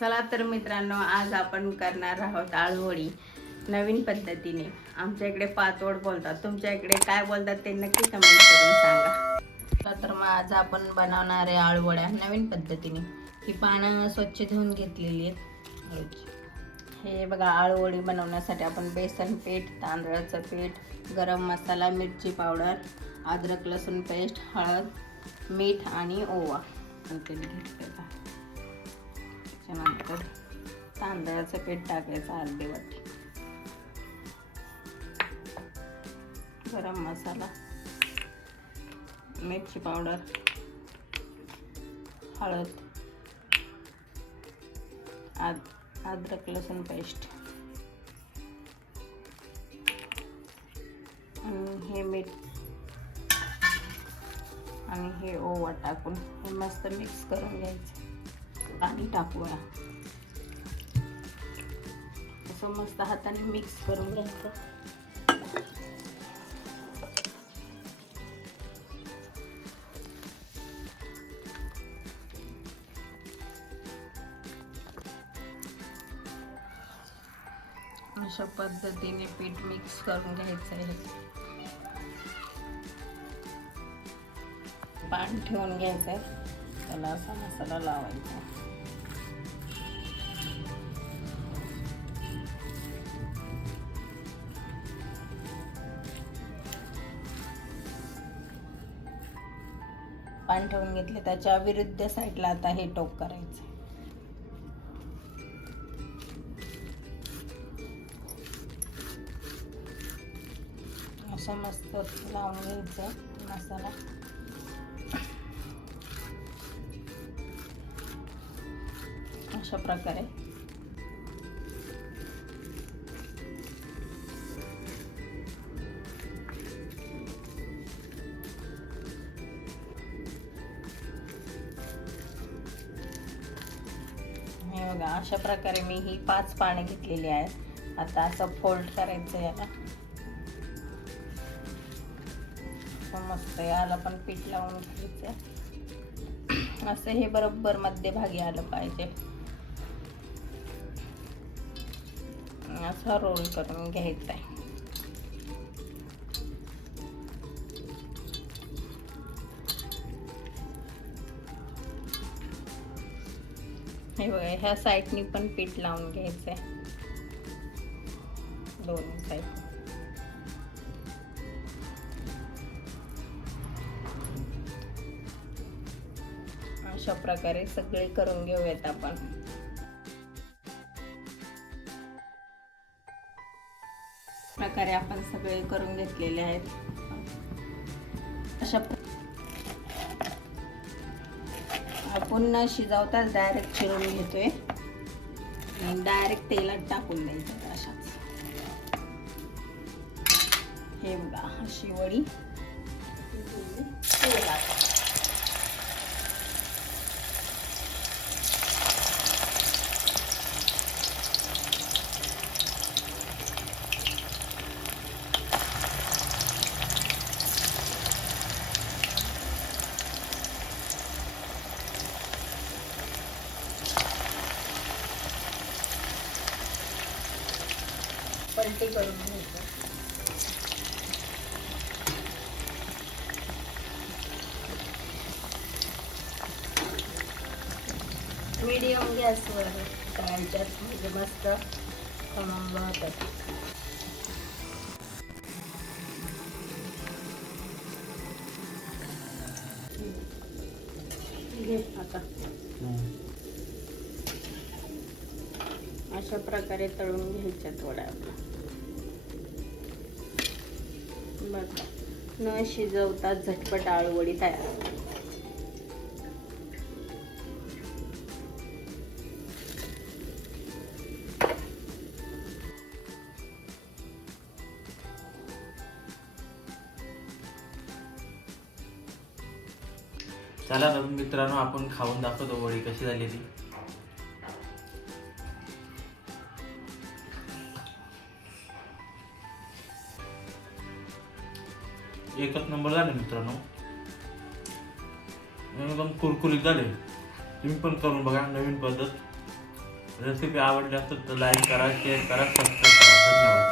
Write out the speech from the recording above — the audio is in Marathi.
चला तर मित्रांनो, आज आपण करणार आहोत आळूवडी नवीन पद्धतीने. आमच्या इकडे पातोड बोलतात, तुमच्या इकडे काय बोलतात ते नक्की कमेंट करून सांगा. चला तर मग आज आपण बनवणार आहे आळूवड्या नवीन पद्धतीने. ही पानं स्वच्छ धुवून घेतलेली आहेत. हे बघा, आळूवडी बनवण्यासाठी आपण बेसन पीठ, तांदळाचं पीठ, गरम मसाला, मिरची पावडर, अद्रक लसूण पेस्ट, हळद, मीठ आणि ओवा घेतलेला. त्याच्यानंतर तांदळाचं पीठ टाकायचं अर्धी वाटी, गरम मसाला, मिरची पावडर, हळद, अद्रक लसूण पेस्ट आणि हे मीठ आणि हे ओवा टाकून हे मस्त मिक्स करून घ्यायचं. पाणी टाकूया, असं मस्त हाताने मिक्स करून घ्यायचं. अशा पद्धतीने पीठ मिक्स करून घ्यायचं आहे. पाणी ठेवून घ्यायचं आहे, त्याला असा मसाला लावायचा. पाणी ठेवून घेतले, त्याच्या विरुद्ध साईडला आता हे टोक करायचं. असं मस्त लावून घ्यायचं मसाला. अशा प्रकारे हे बघा, अशा प्रकारे मी ही 5 पाने घेतलेली आहेत. आता असं फोल्ड करायचं याला. मस्त याला पण पीठ लावून घ्यायचं. असं हे बरोबर मध्यभागी आलं पाहिजे. असं रोल करून घ्यायचं आहे. हे बघा, ह्या साईडनी पण पीठ लावून घ्यायचंय, दोन्ही साईड. अशा प्रकारे सगळे करून घेऊयात आपण. प्रकारे आपण सगळे करून घेतलेले आहेत. अशा आपण न शिजवताच डायरेक्ट चिरून घेतोय आणि डायरेक्ट तेलात टाकून द्यायचं. अशाच हे बघा, अशी वडी तेलात. पलटी करून घ्यायचं. मीडियम गॅसवर करायच्यात, म्हणजे मस्त खमंग होतात. आता अशा प्रकारे तळून घ्यायच्या थोड्या. बघा, न शिजवता झटपट आळूवडी तयार. चला मित्रांनो, आपण खाऊन दाखवतो वडी कशी झाली ती. एकच नंबर झाले मित्रांनो, एकदम कुरकुरीत झाले. तुम्ही पण करून बघा, नवीन पद्धत. रेसिपी आवडली असेल तर लाईक करा, शेअर करा, सबस्क्राईब करा. धन्यवाद.